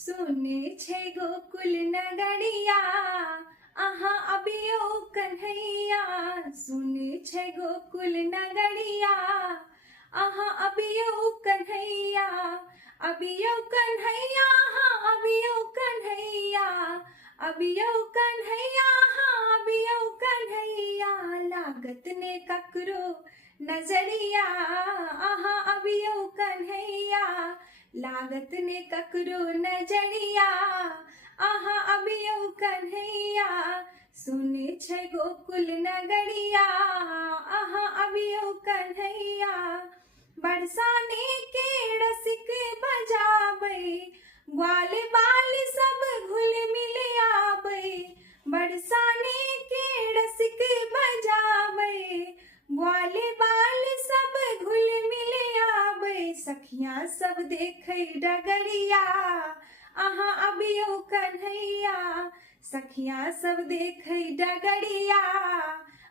सुने छे गोकुल नगरिया, आहा अबियो कन्हैया। सुने छे गोकुल नगरिया, आहा अबियो कन्हैया। अबियो कन्हैया, हाँ अबियो कन्हैया। अबियो कन्हैया, हाँ अबियो कन्हैया। लागत ने ककरो नजरिया, आहा अबियो कन्हैया। लागत ने ककरो नजरिया, आहा अबियो कन्हैया। सुने छे गोकुल नगरिया, आहा अबियो कन्हैया। बरसाने के रसिक बजाबै, ग्वाल बाल सब घुल मिल आबै। बरसाने के रसिक बजाबै, ग्वाल बाल सब घुल मिल आबै। सखियां सब देखै डगरिया, आहा अबियो कन्हैया। सखियां सब देखै डगरिया,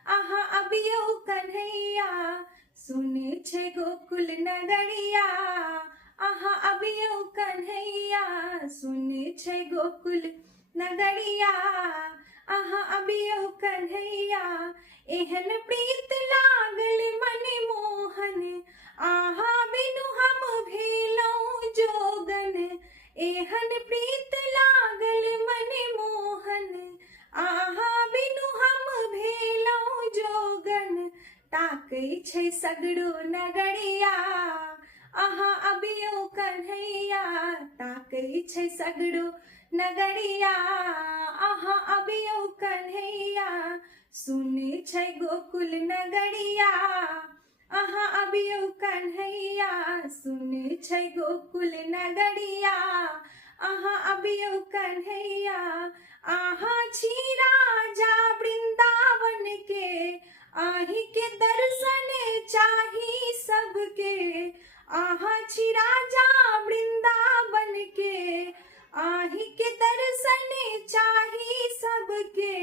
आहा अबियो कन्हैया। सुने छे गोकुल नगरिया, आहा अबियो कन्हैया। सुने छे गोकुल नगरिया, आहा अबियो कन्हैया। एहन प्रीत लागल मन मोहन, आहा बिनु हम भेलौं जोगन। एहन प्रीत लागल मन मोहन, आहा बिनु हम भेलौं जोगन। ताकै छै सगरो नगरिया, आहा अबियो कन्हैया। ताकै छै सगरो नगरिया, आहा अबियो कन्हैया। सुने छै गोकुल नगरिया, आहा अबियो कन्हैया। सुने छै गोकुल नगरिया, आहा अबियो कन्हैया। आहा छी राजा वृंदावन के, आही के दर्शन चाही सबके। आहा छी राजा वृंदावन के, आही के दर्शन चाही सबके।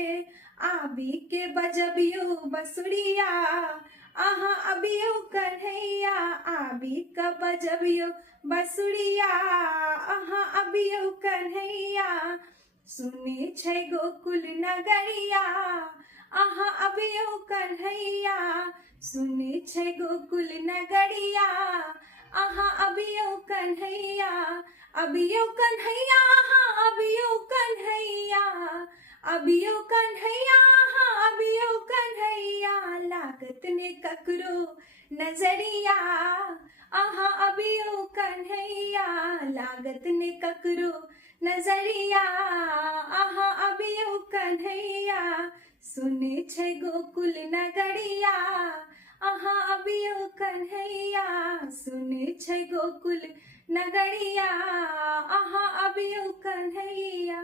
आबी के बजबियो बसुरिया, आहा अबियो कन्हैया। आबी के बजबियो बसुरिया, आहा अबियो कन्हैया। सुने छे गोकुल नगरिया, आहा अबियो कन्हैया। सुने छे गोकुल नगरिया, आहा अबियो कन्हैया। अबियो कन्हैया, हाँ अबियो कन्हैया। अबियो कन्हैया, हाँ अबियो कन्हैया। लागत ने ककरो नजरिया, आहा अबियो कन्हैया। लागत ने ककरो नजरिया, आहा अबियो कन्हैया। सुने छे गोकुल नगरिया, आहा अबियो कन्हैया। सुने छे गोकुल नगरिया, आहा अबियो कन्हैया।